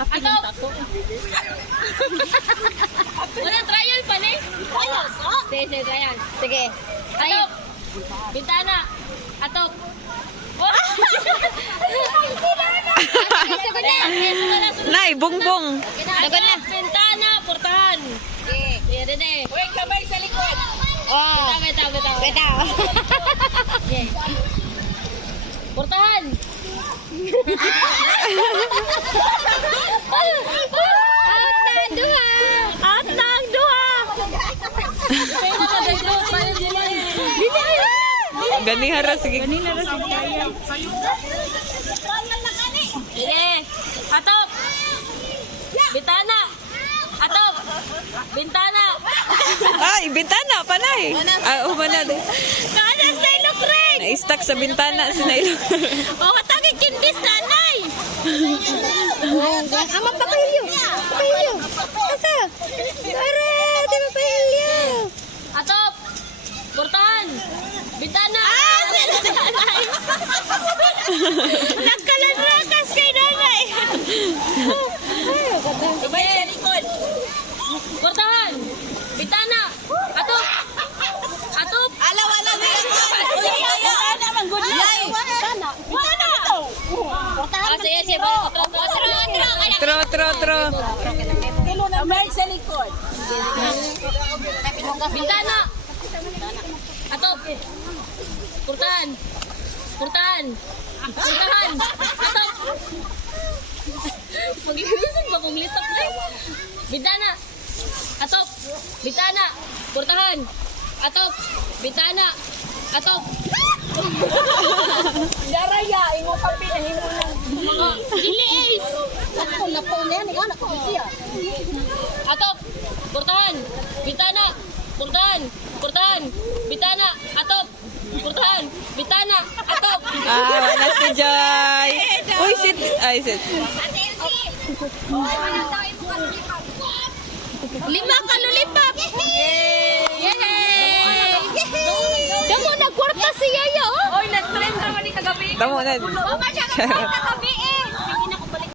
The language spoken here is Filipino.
Atok. Wala trial pa ni? Sige, trial. Sige. Atok. Bintana. Atok. Nay, bungbong. Lagon na. Bintana, portahan. Sige, Rene. Uy, kamay sa likod. Oh. Bitaw. Okay. Portahan. Out na ang duha. Gani hara sige. Sige. Atok. Bintana. Atok. Bintana. Ay, bintana panay. Ah, manad. Kanas na ilokring. Na-stuck sa bintana si Nailo. O, katagin kindis nanay. Ama papahilyo. Papahilyo. Asa? Are, di papahilyo. Atok. Portahan. Bintana. Nanay. Nagkalanrakas kay nanay. Kamay sa likod. Portahan. Bintana. Atok. Atok. Ala, wala na yan. Wala man good luck. Wala. Sige. Tro. Kamay sa likod. Bintana. Atok. Portahan. Portahan. Atok. Mag-iisip ba kung litak na? Bintana. Atok. Bintana. Portahan. Atok. Bintana. Atok. Daraya, imo pa pinahimo na. Iliis. Ako na po na yan, ikaw na po siya. Atok. Portahan. Bintana. Portahan. Bintana. Atok. Portahan. Bintana. Atok. Ah, wala si Joy. Uy, sit. Ay, sit. 5 kalulipap. Yay! Damo nagkwarta si Yaya. Oy, nag-trend naman ni kagabi. Tamo na. Mama siya kagabi.